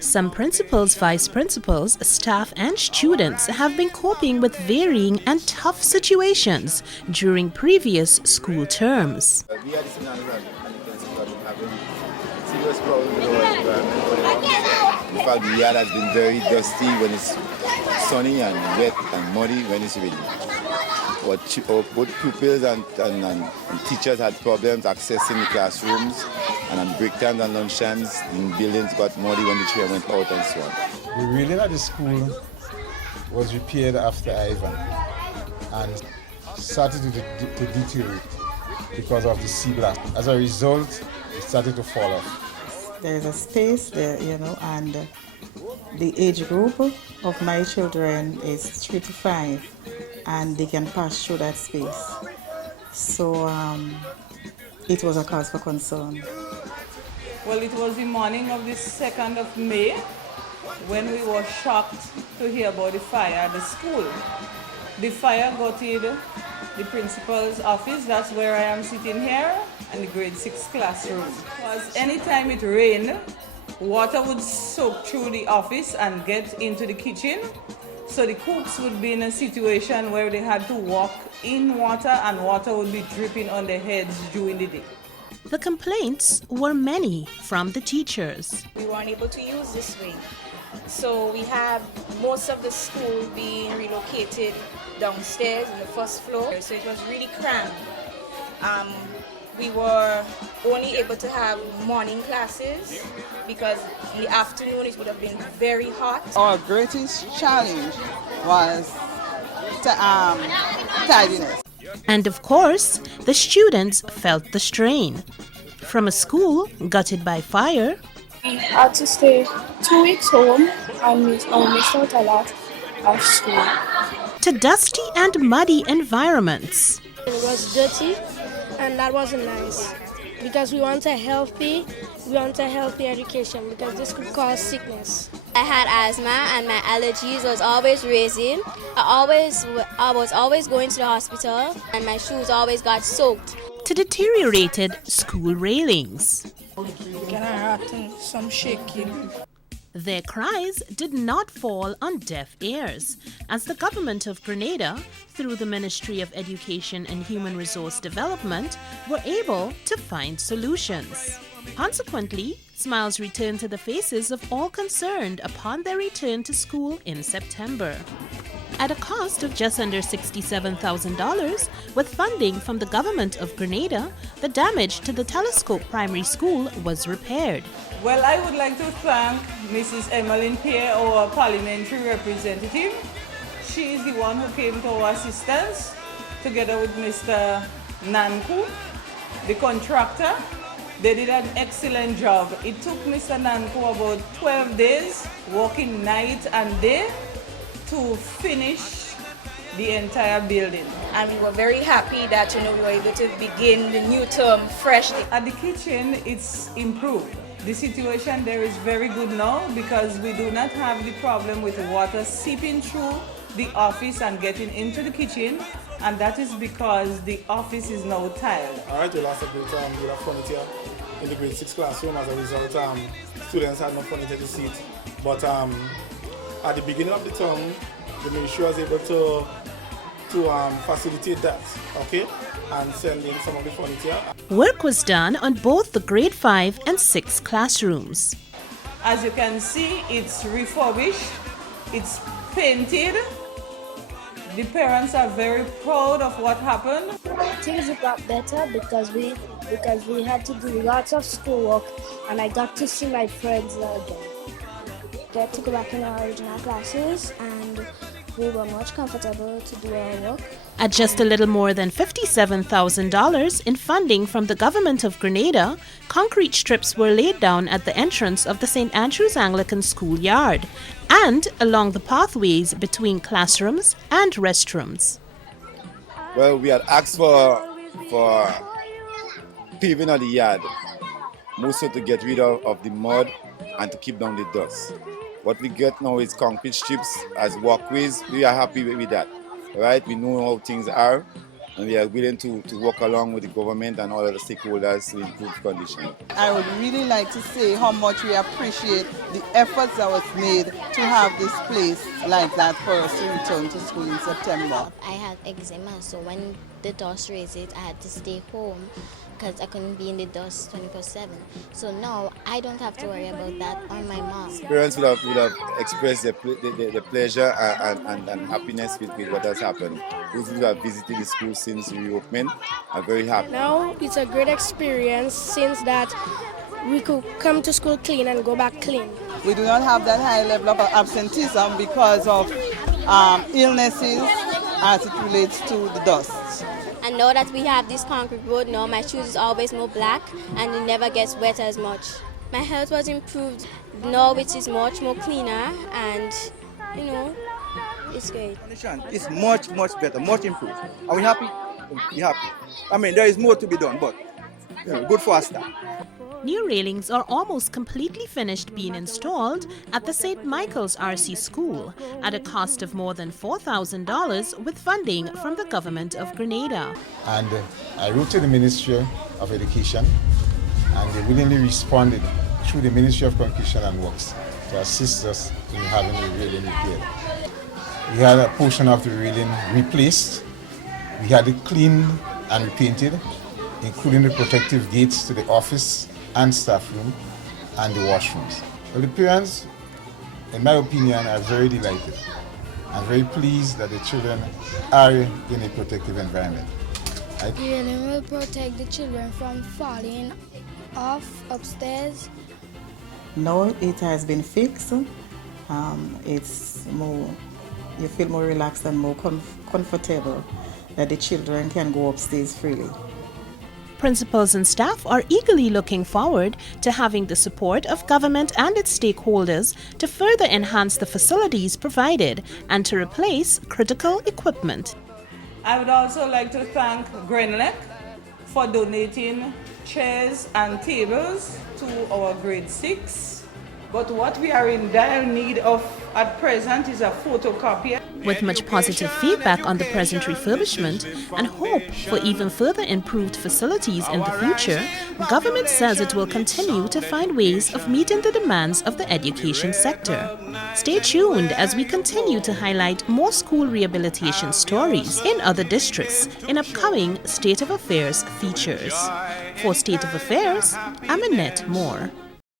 Some principals, vice principals, staff and students have been coping with varying and tough situations during previous school terms. We are the senior and the principal have been having serious problems with our environment. In fact, the yard has been very dusty when it's sunny and wet and muddy when it's raining. Both pupils and teachers had problems accessing the classrooms, and on break times and lunch times, the buildings got muddy when the children went out and so on. The railing at the school was repaired after Ivan and started to deteriorate because of the sea blast. As a result, it started to fall off. There's a space there, and the age group of my children is 3 to 5, and they can pass through that space. So it was a cause for concern. Well, it was the morning of the 2nd of May when we were shocked to hear about the fire at the school. The fire gutted the principal's office, that's where I am sitting here, and the grade 6 classroom. Because anytime it rained, water would soak through the office and get into the kitchen. So the cooks would be in a situation where they had to walk in water and water would be dripping on their heads during the day. The complaints were many from the teachers. We weren't able to use this wing. So we have most of the school being relocated downstairs in the first floor. So it was really cramped. We were only able to have morning classes because in the afternoon it would have been very hot. Our greatest challenge was tidiness. And of course, the students felt the strain. From a school gutted by fire, we had to stay 2 weeks home and missed out a lot of school. to dusty and muddy environments. It was dirty, and that wasn't nice because we want a healthy education because this could cause sickness. I had asthma and my allergies was always raising. I was always going to the hospital and my shoes always got soaked. To deteriorated school railings. Some shaking. Their cries did not fall on deaf ears, as the Government of Grenada, through the Ministry of Education and Human Resource Development, were able to find solutions. Consequently, smiles returned to the faces of all concerned upon their return to school in September. At a cost of just under $67,000, with funding from the Government of Grenada, the damage to the Telescope Primary School was repaired. Well, I would like to thank Mrs. Emmeline Pierre, our parliamentary representative. She is the one who came to our assistance, together with Mr. Nanku, the contractor. They did an excellent job. It took Mr. Nanku about 12 days, working night and day, to finish the entire building. And we were very happy that we were able to begin the new term freshly. At the kitchen, it's improved. The situation there is very good now because we do not have the problem with water seeping through the office and getting into the kitchen, and that is because the office is now tiled. All right, we lost a great deal of furniture in the grade 6 classroom. As a result, students had no furniture to sit. But at the beginning of the term, the ministry was able to facilitate that, okay, and send in some of the furniture. Work was done on both the grade 5 and 6 classrooms. As you can see, it's refurbished, it's painted. The parents are very proud of what happened. Things got better because we had to do lots of schoolwork, and I got to see my friends again. Get to go back in our original classes, and we were much comfortable to do our work. At just a little more than $57,000 in funding from the Government of Grenada, concrete strips were laid down at the entrance of the St. Andrew's Anglican School yard and along the pathways between classrooms and restrooms. Well, we had asked for paving of the yard, mostly to get rid of the mud and to keep down the dust. What we get now is concrete strips as walkways. We are happy with that. Right? We know how things are, and we are willing to work along with the government and all of the stakeholders to improve conditions. I would really like to say how much we appreciate the efforts that was made to have this place like that for us to return to school in September. I had eczema, so when the dust raised it, I had to stay home because I couldn't be in the dust 24/7. So now I don't have to worry about that or my mom. Parents would have expressed their pleasure and happiness with what has happened. Those who have visited the school since reopening are very happy. Now it's a great experience since that we could come to school clean and go back clean. We do not have that high level of absenteeism because of illnesses as it relates to the dust. And now that we have this concrete road, now my shoes is always more black and it never gets wet as much. My health was improved now, which is much more cleaner, and you know, it's great. It's much better, much improved. Are we happy? We're happy. I mean, there is more to be done, but good for us now. New railings are almost completely finished being installed at the St. Michael's RC School at a cost of more than $4,000 with funding from the Government of Grenada. And I wrote to the Ministry of Education, and they willingly responded through the Ministry of Communication and Works to assist us in having the railing repaired. We had a portion of the railing replaced. We had it cleaned and repainted, including the protective gates to the office and staff room and the washrooms. Well, the parents, in my opinion, are very delighted. I'm very pleased that the children are in a protective environment. The railing will protect the children from falling off upstairs. Now it has been fixed. It's more, you feel more relaxed and more comfortable that the children can go upstairs freely. Principals and staff are eagerly looking forward to having the support of government and its stakeholders to further enhance the facilities provided and to replace critical equipment. I would also like to thank Grenlec for donating chairs and tables to our grade 6. But what we are in dire need of at present is a photocopier. With much positive feedback on the present refurbishment and hope for even further improved facilities in the future, government says it will continue to find ways of meeting the demands of the education sector. Stay tuned as we continue to highlight more school rehabilitation stories in other districts in upcoming State of Affairs features. For State of Affairs, I'm Annette Moore.